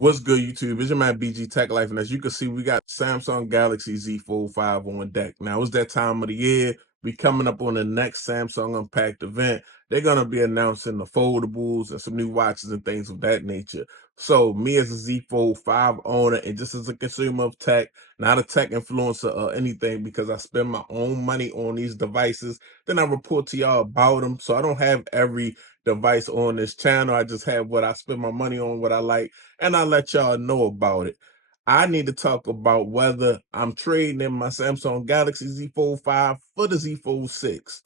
What's good, YouTube? It's your man BG Tech Life, and as you can see, we got Samsung Galaxy Z Fold 5 on deck. Now, it's that time of the year. We coming up on the next Samsung Unpacked event. They're gonna be announcing the foldables and some new watches and things of that nature. So, me as a Z Fold 5 owner, and just as a consumer of tech, not a tech influencer or anything, because I spend my own money on these devices, then I report to y'all about them. So, I don't have every device on this channel. I just have what I spend my money on, what I like, and I let y'all know about it. I need to talk about whether I'm trading in my Samsung Galaxy Z Fold 5 for the Z Fold 6.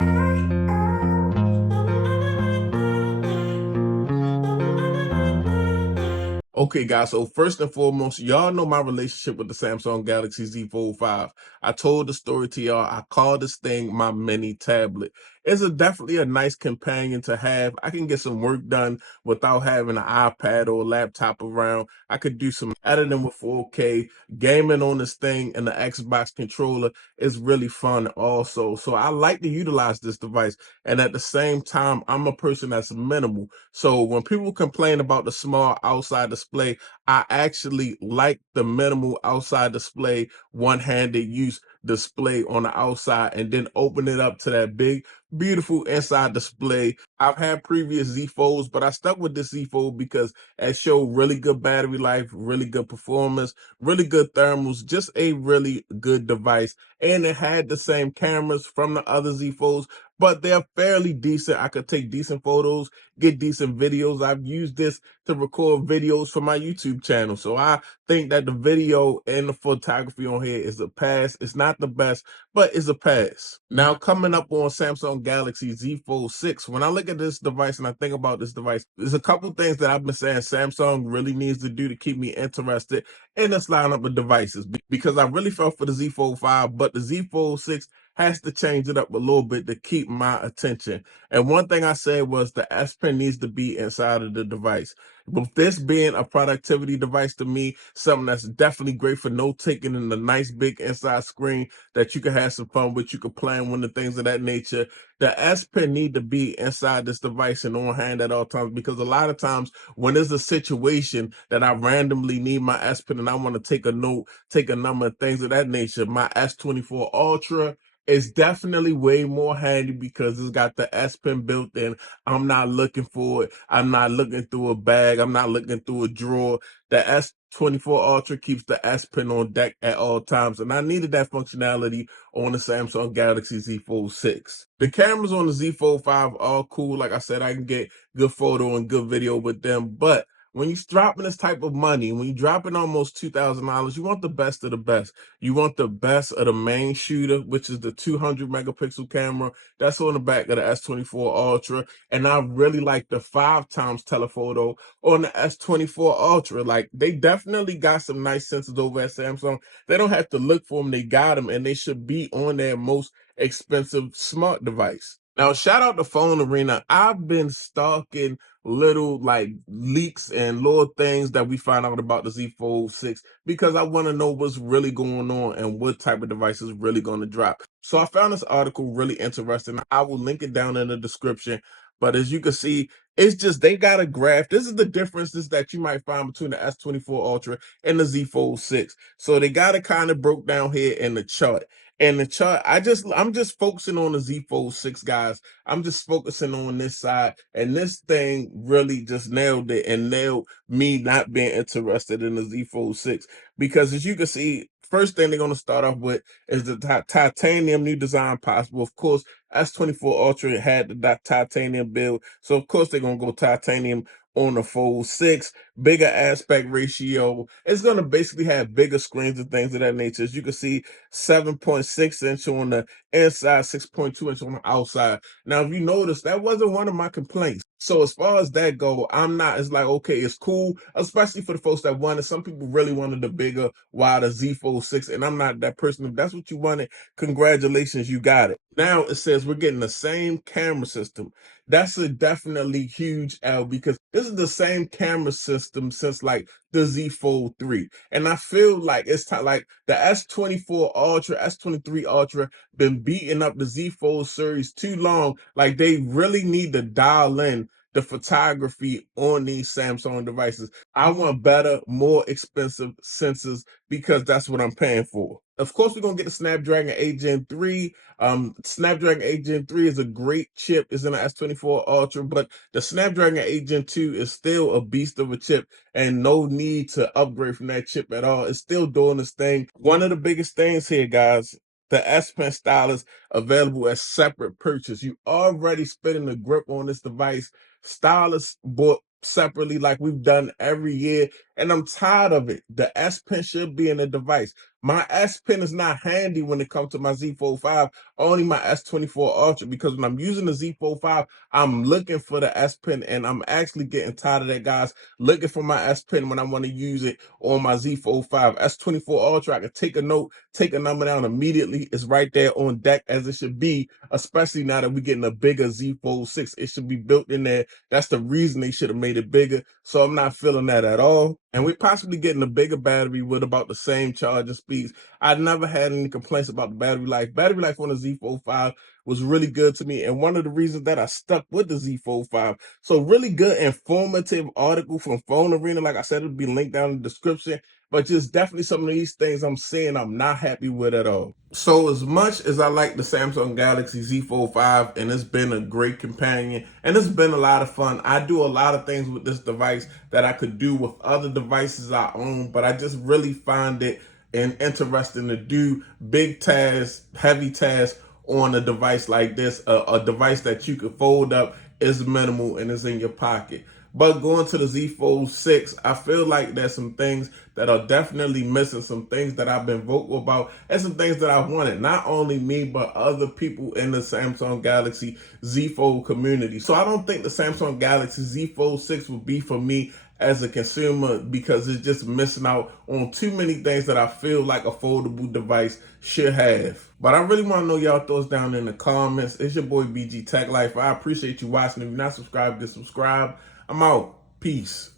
Okay, guys, so first and foremost, y'all know my relationship with the Samsung Galaxy Z Fold 5. I told the story to y'all. I call this thing my mini tablet. It's definitely a nice companion to have. I can get some work done without having an iPad or a laptop around. I could do some editing with 4K. Gaming on this thing and the Xbox controller is really fun also. So I like to utilize this device. And at the same time, I'm a person that's minimal. So when people complain about the small outside display, I actually like the minimal outside display, one-handed use display on the outside, and then open it up to that big, beautiful inside display. I've had previous Z Folds, but I stuck with this Z Fold because it showed really good battery life, really good performance, really good thermals, just a really good device. And it had the same cameras from the other Z Folds, but they're fairly decent. I could take decent photos, get decent videos. I've used this to record videos for my YouTube channel. So I think that the video and the photography on here is a pass. It's not the best, but it's a pass. Now, coming up on Samsung Galaxy Z Fold 6, when I look at this device and I think about this device, there's a couple things that I've been saying Samsung really needs to do to keep me interested in this lineup of devices, because I really fell for the Z Fold 5, but the Z Fold 6 has to change it up a little bit to keep my attention. And one thing I said was the S Pen needs to be inside of the device. With this being a productivity device to me, something that's definitely great for note taking and a nice big inside screen that you can have some fun with, you can plan one of the things of that nature. The S Pen need to be inside this device and on hand at all times, because a lot of times when there's a situation that I randomly need my S Pen and I want to take a note, take a number, things of that nature, my S24 Ultra is definitely way more handy because it's got the S Pen built in. I'm not looking for it. I'm not looking through a bag. I'm not looking through a drawer. The S24 Ultra keeps the S Pen on deck at all times, and I needed that functionality on the Samsung Galaxy Z Fold 6. The cameras on the Z Fold 5 are cool. Like I said, I can get good photo and good video with them, but when you're dropping this type of money, when you're dropping almost $2,000, you want the best of the best. You want the best of the main shooter, which is the 200 megapixel camera. That's on the back of the S24 Ultra. And I really like the 5x telephoto on the S24 Ultra. Like, they definitely got some nice sensors over at Samsung. They don't have to look for them. They got them, and they should be on their most expensive smart device. Now, shout out to Phone Arena. I've been stalking little like leaks and little things that we find out about the Z Fold 6 because I want to know what's really going on and what type of device is really going to drop. So I found this article really interesting. I will link it down in the description. But as you can see, it's just they got a graph. This is the differences that you might find between the S24 Ultra and the Z Fold 6. So they got it kind of broke down here in the chart. And the chart, I'm just focusing on the Z Fold 6, guys. I'm just focusing on this side, and this thing really just nailed it and nailed me not being interested in the Z Fold 6. Because as you can see, first thing they're going to start off with is the titanium new design possible. Of course, S24 Ultra had the titanium build, so of course they're going to go titanium on the Fold 6. Bigger aspect ratio. It's going to basically have bigger screens and things of that nature. As you can see, 7.6-inch on the inside, 6.2-inch on the outside. Now, if you notice, that wasn't one of my complaints. So as far as that go, it's like, okay, it's cool, especially for the folks that wanted. Some people really wanted the bigger, wider Z Fold 6, and I'm not that person. If that's what you wanted, congratulations, you got it. Now it says we're getting the same camera system. That's a definitely huge L, because this is the same camera system since like the Z Fold 3. And I feel like it's time, like the S24 Ultra, S23 Ultra been beating up the Z Fold series too long. Like, they really need to dial in the photography on these Samsung devices. I want better, more expensive sensors because that's what I'm paying for. Of course, we're going to get the Snapdragon 8 Gen 3. Snapdragon 8 Gen 3 is a great chip. It's in the S24 Ultra, but the Snapdragon 8 Gen 2 is still a beast of a chip and no need to upgrade from that chip at all. It's still doing this thing. One of the biggest things here, guys, the S Pen stylus available as separate purchase. You already spending the grip on this device. Stylus bought separately like we've done every year, and I'm tired of it. The S Pen should be in the device. My S Pen is not handy when it comes to my Z Fold 5, only my S24 Ultra, because when I'm using the Z Fold 5, I'm looking for the S Pen, and I'm actually getting tired of that, guys, looking for my S Pen when I want to use it on my Z Fold 5. S24 Ultra, I can take a note, take a number down immediately. It's right there on deck as it should be, especially now that we're getting a bigger Z Fold 6. It should be built in there. That's the reason they should have made it bigger, so I'm not feeling that at all. And we're possibly getting a bigger battery with about the same charging speeds. I never had any complaints about the battery life. Battery life on the Z Fold 5 was really good to me, and one of the reasons that I stuck with the Z Fold 5. So really good informative article from Phone Arena. Like I said, it'll be linked down in the description. But just definitely some of these things I'm saying I'm not happy with at all. So as much as I like the Samsung Galaxy Z Fold 5, and it's been a great companion, and it's been a lot of fun, I do a lot of things with this device that I could do with other devices I own, but I just really find it interesting to do big tasks, heavy tasks on a device like this, a device that you could fold up, is minimal, and is in your pocket. But going to the Z Fold 6, I feel like there's some things that are definitely missing, some things that I've been vocal about, and some things that I wanted. Not only me, but other people in the Samsung Galaxy Z Fold community. So I don't think the Samsung Galaxy Z Fold 6 would be for me as a consumer, because it's just missing out on too many things that I feel like a foldable device should have. But I really want to know y'all thoughts down in the comments. It's your boy BG Tech Life. I appreciate you watching. If you're not subscribed, get subscribed. I'm out. Peace.